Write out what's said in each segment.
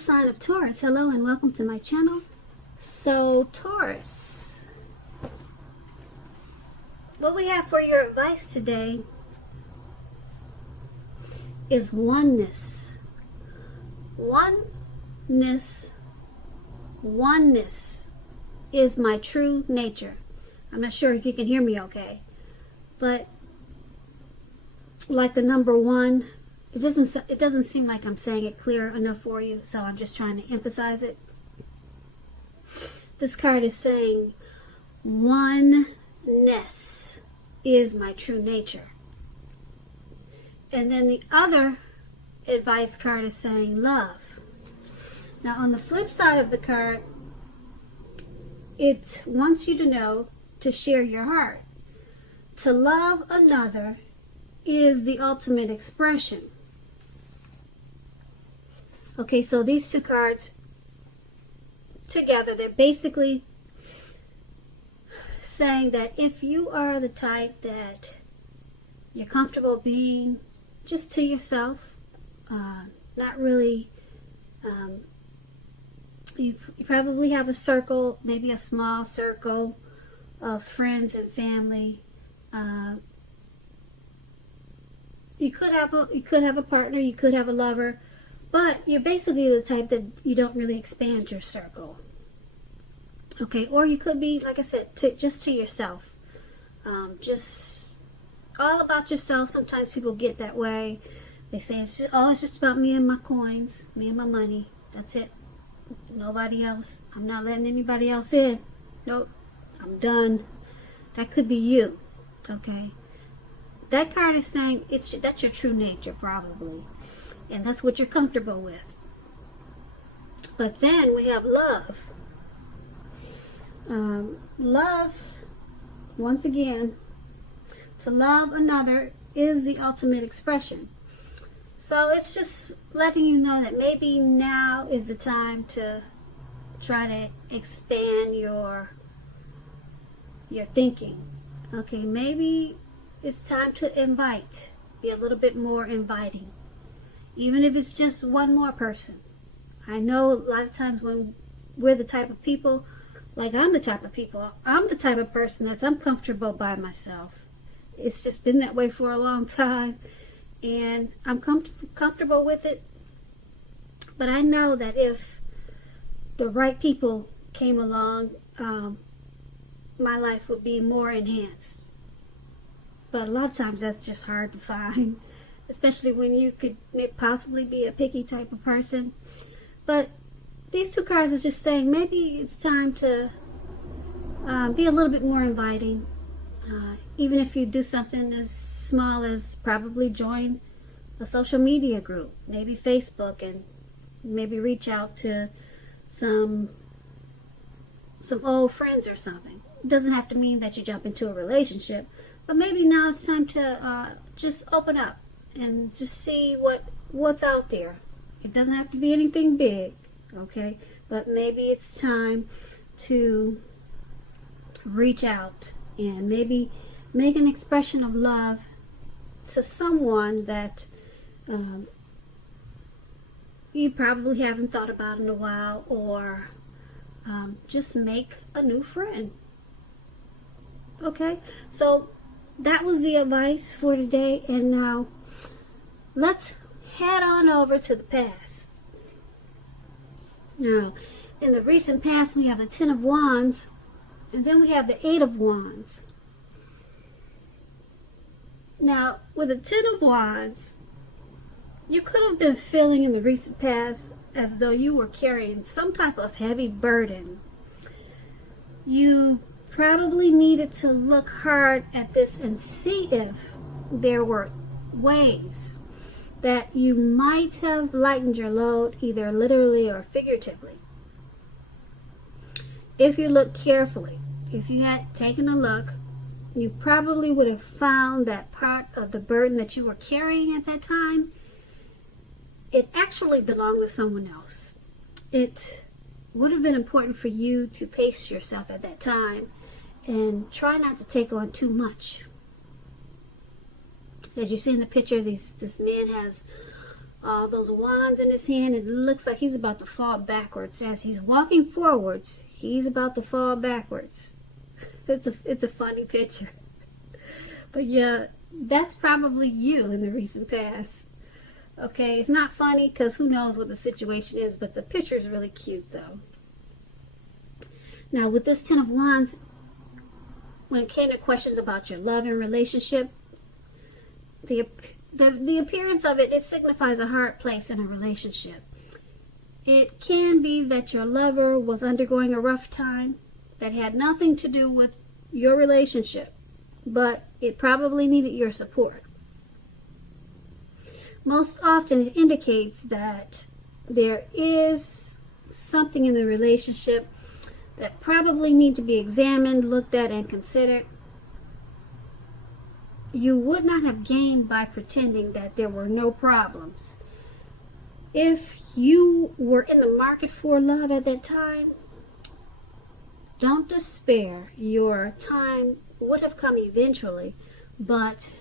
sign of Taurus. Hello and welcome to my channel. So Taurus, what we have for your advice today is oneness. Oneness is my true nature. I'm not sure if you can hear me okay, but like the number one, it doesn't seem like I'm saying it clear enough for you, so I'm just trying to emphasize it. This card is saying oneness is my true nature. And then the other advice card is saying love. Now on the flip side of the card, it wants you to know to share your heart. To love another is the ultimate expression. Okay, so these two cards together, they're basically saying that if you are the type that you're comfortable being just to yourself, not really, you probably have a circle, maybe a small circle of friends and family. You could have a partner, you could have a lover, but you're basically the type that you don't really expand your circle. Okay, or you could be, like I said, just to yourself. Just all about yourself. Sometimes people get that way. They say, it's just about me and my coins, me and my money. That's it. Nobody else. I'm not letting anybody else in. Nope, I'm done. That could be you. Okay. That card is saying that's your true nature, probably. And that's what you're comfortable with. But then we have love. Love, once again, to love another is the ultimate expression. So it's just letting you know that maybe now is the time to try to expand your thinking. Okay, maybe it's time to invite. Be a little bit more inviting. Even if it's just one more person. I know a lot of times when we're the type of people, like I'm the type of person that's uncomfortable by myself. It's just been that way for a long time. And I'm comfortable with it. But I know that if the right people came along, my life would be more enhanced. But a lot of times that's just hard to find, especially when you could possibly be a picky type of person. But these two cards are just saying maybe it's time to be a little bit more inviting. Even if you do something as small as probably join a social media group, maybe Facebook, and maybe reach out to some old friends or something. It doesn't have to mean that you jump into a relationship, but maybe now it's time to just open up and just see what's out there. It doesn't have to be anything big, okay? But maybe it's time to reach out and maybe make an expression of love to someone that you probably haven't thought about in a while, or just make a new friend. Okay, so that was the advice for today, and now let's head on over to the past. Now, in the recent past, we have the Ten of Wands, and then we have the Eight of Wands. Now, with the Ten of Wands, you could have been feeling in the recent past as though you were carrying some type of heavy burden. You probably needed to look hard at this and see if there were ways that you might have lightened your load, either literally or figuratively. If you look carefully, if you had taken a look, you probably would have found that part of the burden that you were carrying at that time, it actually belonged to someone else. It would have been important for you to pace yourself at that time and try not to take on too much. As you see in the picture, this man has those wands in his hand, and it looks like he's about to fall backwards. As he's walking forwards, he's about to fall backwards. It's a funny picture. But yeah, that's probably you in the recent past. Okay, it's not funny because who knows what the situation is, but the picture is really cute though. Now with this Ten of Wands, when it came to questions about your love and relationship, the appearance of it signifies a hard place in a relationship. It can be that your lover was undergoing a rough time that had nothing to do with your relationship, but it probably needed your support. Most often it indicates that there is something in the relationship that probably need to be examined, looked at, and considered. You would not have gained by pretending that there were no problems. If you were in the market for love at that time, don't despair. Your time would have come eventually, but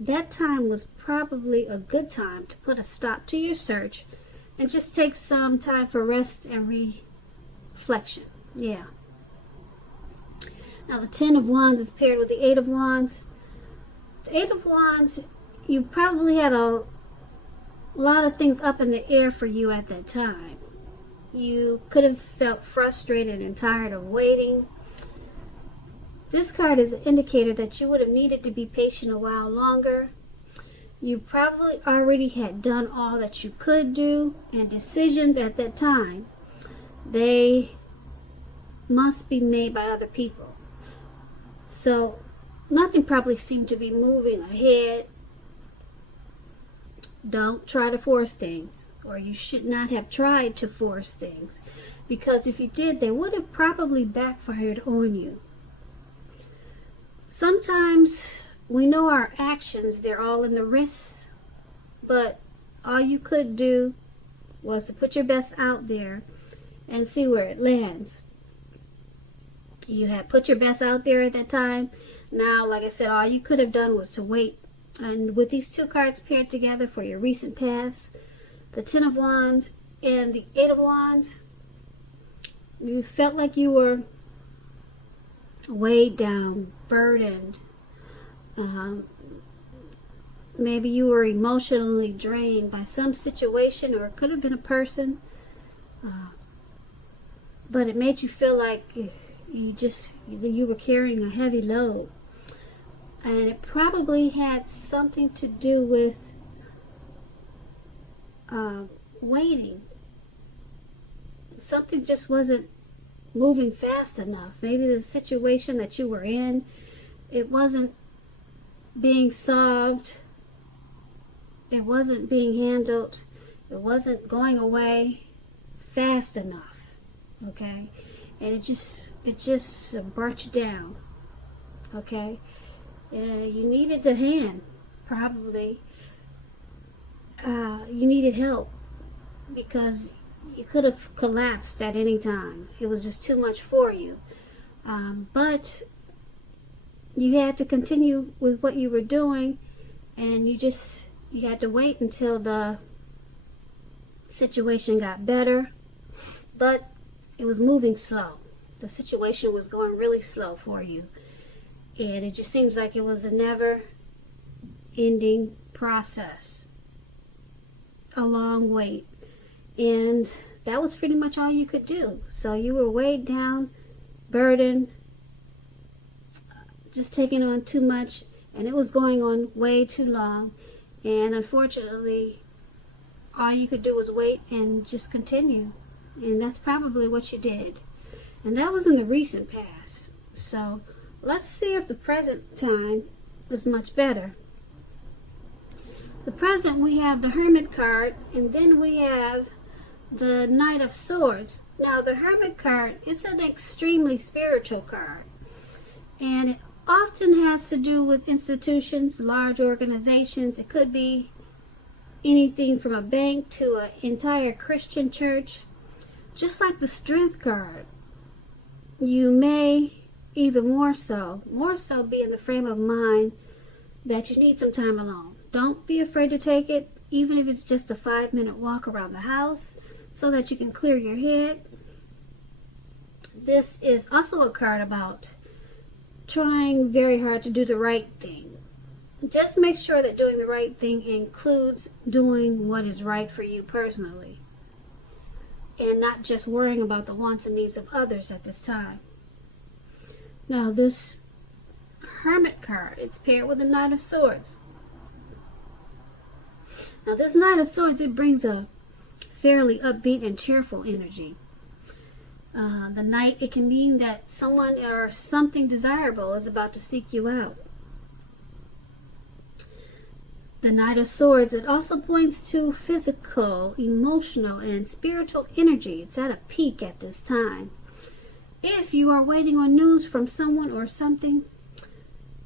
that time was probably a good time to put a stop to your search and just take some time for rest and reflection. Yeah. Now the Ten of Wands is paired with the Eight of Wands. The Eight of Wands, you probably had a lot of things up in the air for you at that time. You could have felt frustrated and tired of waiting. This card is an indicator that you would have needed to be patient a while longer. You probably already had done all that you could do, and decisions at that time, they must be made by other people. So nothing probably seemed to be moving ahead. Don't try to force things, or you should not have tried to force things, because if you did, they would have probably backfired on you. Sometimes we know our actions, they're all in the wrists, but all you could do was to put your best out there and see where it lands. You had put your best out there at that time. Now, like I said, all you could have done was to wait. And with these two cards paired together for your recent past, the Ten of Wands and the Eight of Wands, you felt like you were weighed down, burdened. Maybe you were emotionally drained by some situation, or it could have been a person. But it made you feel like you were carrying a heavy load. And it probably had something to do with waiting. Something just wasn't moving fast enough. Maybe the situation that you were in, it wasn't being solved. It wasn't being handled. It wasn't going away fast enough. Okay? And it just brought you down. Okay? You needed the hand, probably. You needed help because you could have collapsed at any time. It was just too much for you. But you had to continue with what you were doing, and you had to wait until the situation got better. But it was moving slow. The situation was going really slow for you. And it just seems like it was a never-ending process. A long wait. And that was pretty much all you could do. So you were weighed down, burdened, just taking on too much, and it was going on way too long. And unfortunately, all you could do was wait and just continue. And that's probably what you did. And that was in the recent past. So let's see if the present time is much better. The present, we have the Hermit card, and then we have the Knight of Swords. Now, the Hermit card is an extremely spiritual card, and it often has to do with institutions, large organizations. It could be anything from a bank to an entire Christian church. Just like the Strength card, you may even more so be in the frame of mind that you need some time alone. Don't be afraid to take it. even if it's just a 5-minute walk around the house so that you can clear your head. This is also a card about trying very hard to do the right thing. Just make sure that doing the right thing includes doing what is right for you personally, and not just worrying about the wants and needs of others at this time. Now this Hermit card, it's paired with the Knight of Swords. Now this Knight of Swords, it brings a fairly upbeat and cheerful energy. The Knight, it can mean that someone or something desirable is about to seek you out. The Knight of Swords, it also points to physical, emotional, and spiritual energy. It's at a peak at this time. If you are waiting on news from someone or something,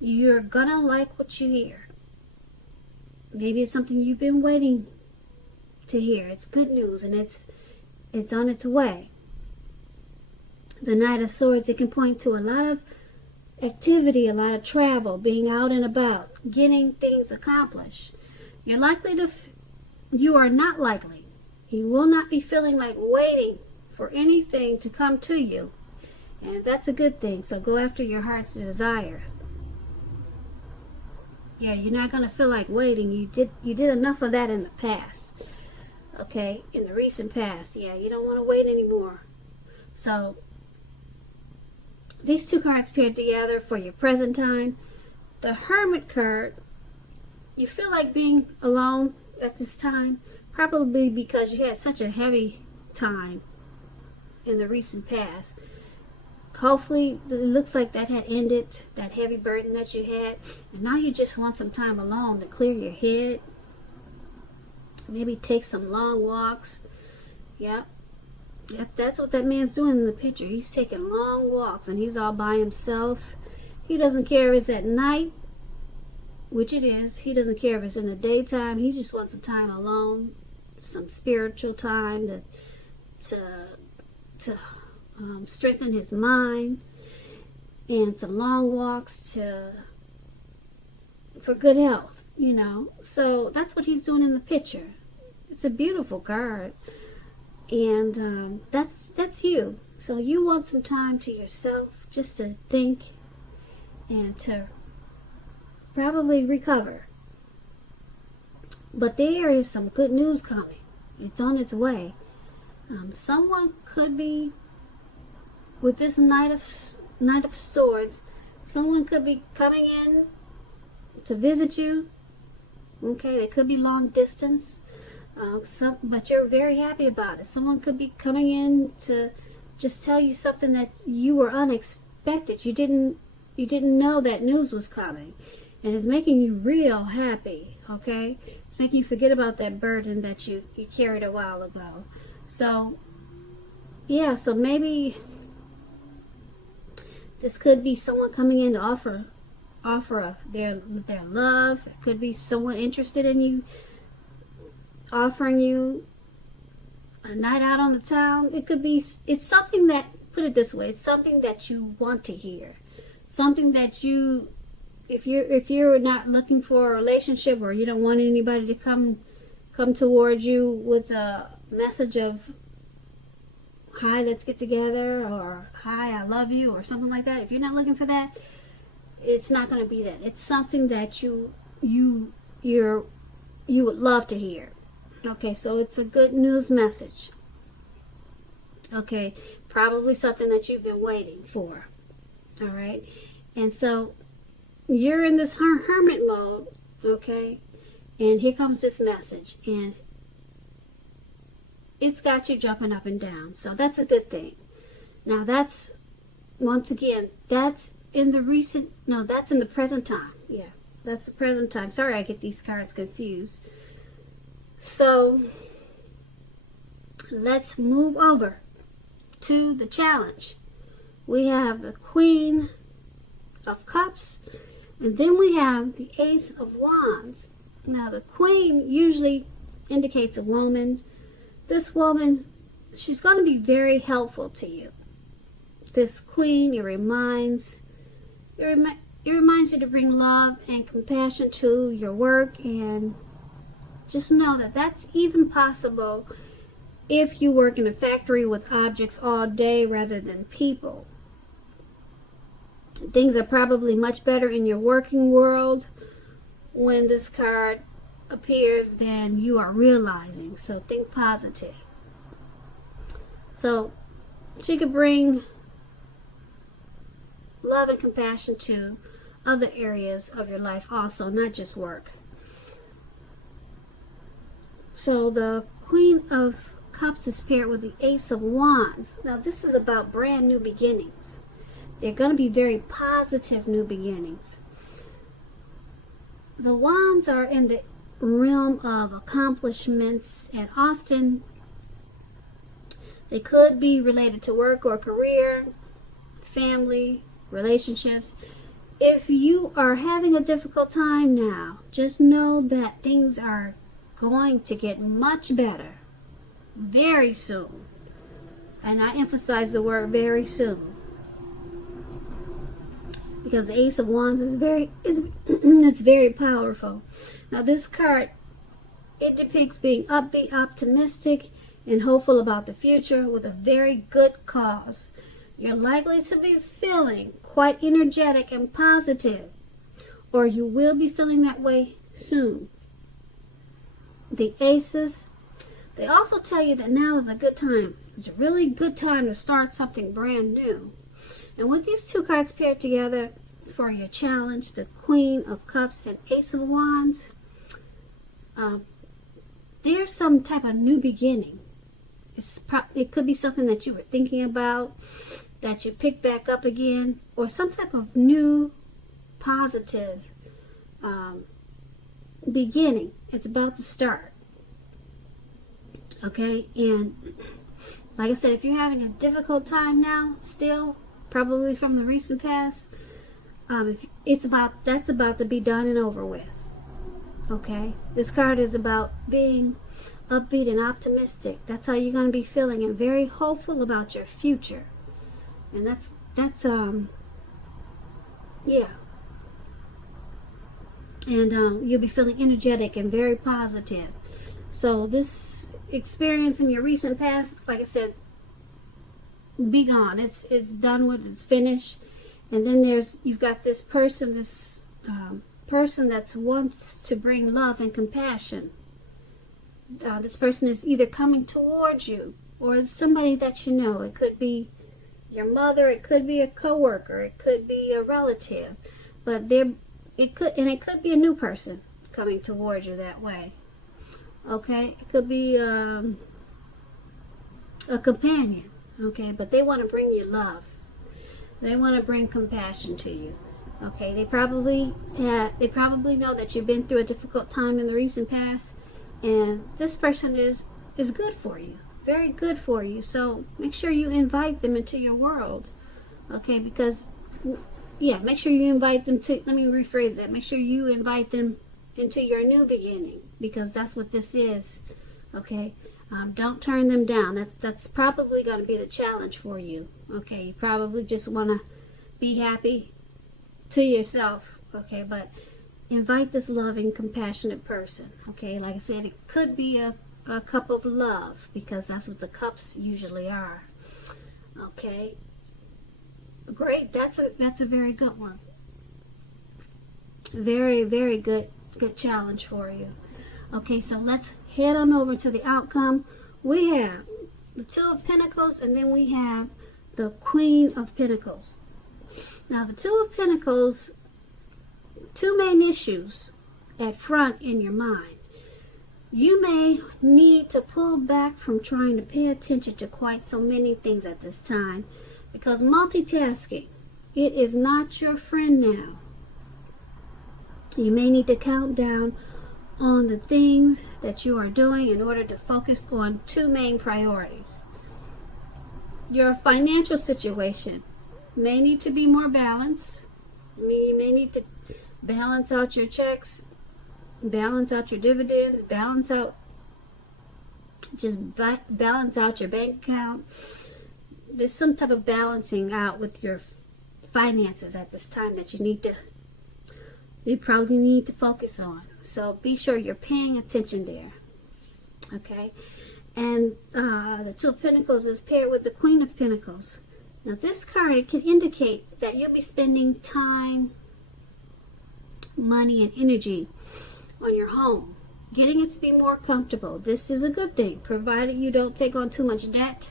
you're gonna like what you hear. Maybe it's something you've been waiting to hear. It's good news and it's on its way. The Knight of Swords, it can point to a lot of activity, a lot of travel, being out and about, getting things accomplished. You are not likely. You will not be feeling like waiting for anything to come to you. And that's a good thing. So go after your heart's desire. Yeah, you're not going to feel like waiting. You did enough of that in the past. Okay, in the recent past. Yeah, you don't want to wait anymore. So these two cards paired together for your present time. The Hermit card, you feel like being alone at this time, probably because you had such a heavy time in the recent past. Hopefully, it looks like that had ended, that heavy burden that you had, and now you just want some time alone to clear your head. Maybe take some long walks. Yep. That's what that man's doing in the picture. He's taking long walks and he's all by himself. He doesn't care if it's at night, which it is. He doesn't care if it's in the daytime. He just wants some time alone, some spiritual time to strengthen his mind, and some long walks for good health, So that's what he's doing in the picture. It's a beautiful card. And that's you. So you want some time to yourself just to think and to probably recover. But there is some good news coming. It's on its way. Someone could be, with this Knight of Swords, someone could be coming in to visit you. Okay, they could be long distance. But you're very happy about it. Someone could be coming in to just tell you something that you were unexpected. You didn't know that news was coming, and it's making you real happy. Okay, it's making you forget about that burden that you carried a while ago. So yeah, so maybe this could be someone coming in to offer of their love. It could be someone interested in you, offering you a night out on the town. It's something that, put it this way, it's something that you want to hear. Something that if you're not looking for a relationship, or you don't want anybody to come towards you with a message of, hi, let's get together, or hi, I love you, or something like that. If you're not looking for that, it's not going to be that. It's something that you would love to hear. Okay, so it's a good news message. Okay, probably something that you've been waiting for. All right, and so you're in this hermit mode. Okay, and here comes this message, and it's got you jumping up and down. So that's a good thing. Now that's, once again, that's in the present time. Yeah, that's the present time. Sorry, I get these cards confused. So let's move over to the challenge. We have the Queen of Cups, and then we have the Ace of Wands. Now the Queen usually indicates a woman. This woman, she's going to be very helpful to you. This Queen, it reminds you to bring love and compassion to your work, and just know that that's even possible if you work in a factory with objects all day rather than people. Things are probably much better in your working world when this card appears than you are realizing. So think positive. So she could bring love and compassion to other areas of your life also, not just work. So the Queen of Cups is paired with the Ace of Wands. Now this is about brand new beginnings. They're going to be very positive new beginnings. The Wands are in the realm of accomplishments, and often they could be related to work or career, family, relationships. If you are having a difficult time now, just know that things are going to get much better very soon. And I emphasize the word very soon, because the Ace of Wands is it's very powerful. Now this card, it depicts being upbeat, optimistic, and hopeful about the future with a very good cause. You're likely to be feeling quite energetic and positive, or you will be feeling that way soon. The Aces, they also tell you that now is a good time. It's a really good time to start something brand new. And with these two cards paired together for your challenge, the Queen of Cups and Ace of Wands, there's some type of new beginning. It could be something that you were thinking about, that you pick back up again, or some type of new positive beginning. It's about to start. Okay, and like I said, if you're having a difficult time now, still, probably from the recent past, that's about to be done and over with. Okay, this card is about being upbeat and optimistic. That's how you're going to be feeling, and very hopeful about your future. And that's yeah. And you'll be feeling energetic and very positive. So this experience in your recent past, like I said, be gone. It's done with. It's finished. And then you've got this person, person that wants to bring love and compassion. This person is either coming towards you or it's somebody that you know. It could be your mother, it could be a coworker, it could be a relative, but it could be a new person coming towards you that way. Okay, it could be a companion. Okay, but they want to bring you love. They want to bring compassion to you. Okay, they probably know that you've been through a difficult time in the recent past, and this person is good for you, very good for you. So make sure you invite them into your world. Okay, because make sure you invite them to. Let me rephrase that. Make sure you invite them into your new beginning, because that's what this is. Okay. Don't turn them down. That's probably going to be the challenge for you. Okay, you probably just want to be happy to yourself. Okay, but invite this loving, compassionate person. Okay, like I said, it could be a cup of love, because that's what the cups usually are. Okay, great. That's a very good one. Very, very good challenge for you. Okay, so let's head on over to the outcome. We have the Two of Pentacles, and then we have the Queen of Pentacles. Now, the Two of Pentacles, two main issues at front in your mind. You may need to pull back from trying to pay attention to quite so many things at this time, because multitasking, it is not your friend now. You may need to count down on the things that you are doing in order to focus on two main priorities. Your financial situation may need to be more balanced. You may need to balance out your checks, balance out your dividends, balance out your bank account. There's some type of balancing out with your finances at this time that you probably need to focus on. So be sure you're paying attention there. Okay. And the Two of Pentacles is paired with the Queen of Pentacles. Now this card, it can indicate that you'll be spending time, money, and energy on your home, getting it to be more comfortable. This is a good thing, provided you don't take on too much debt.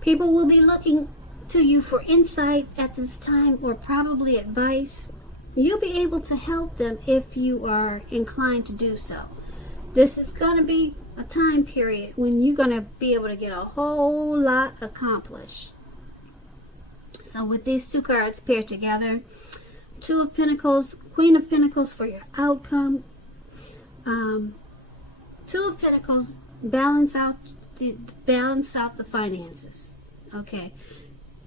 People will be looking to you for insight at this time, or probably advice. You'll be able to help them if you are inclined to do so. This is going to be a time period when you're going to be able to get a whole lot accomplished. So with these two cards paired together, Two of Pentacles, Queen of Pentacles for your outcome. Two of Pentacles balance out the finances. Okay.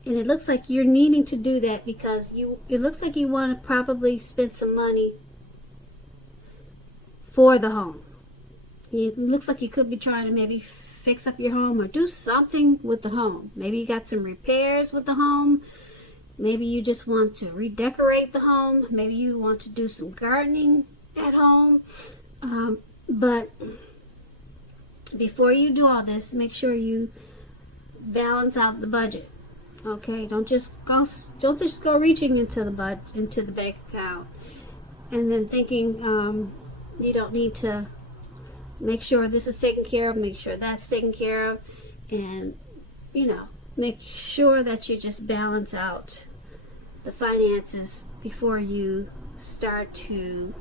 And it looks like you're needing to do that because it looks like you want to probably spend some money for the home. It looks like you could be trying to maybe fix up your home or do something with the home. Maybe you got some repairs with the home. Maybe you just want to redecorate the home. Maybe you want to do some gardening at home. But before you do all this, make sure you balance out the budget. Okay, don't just go reaching into the bank account and then thinking you don't need to make sure this is taken care of, make sure that's taken care of, and make sure that you just balance out the finances before you start to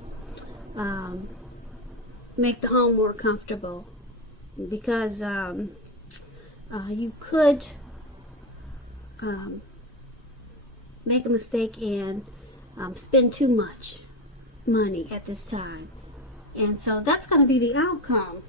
make the home more comfortable, because you could make a mistake and spend too much money at this time. And so that's going to be the outcome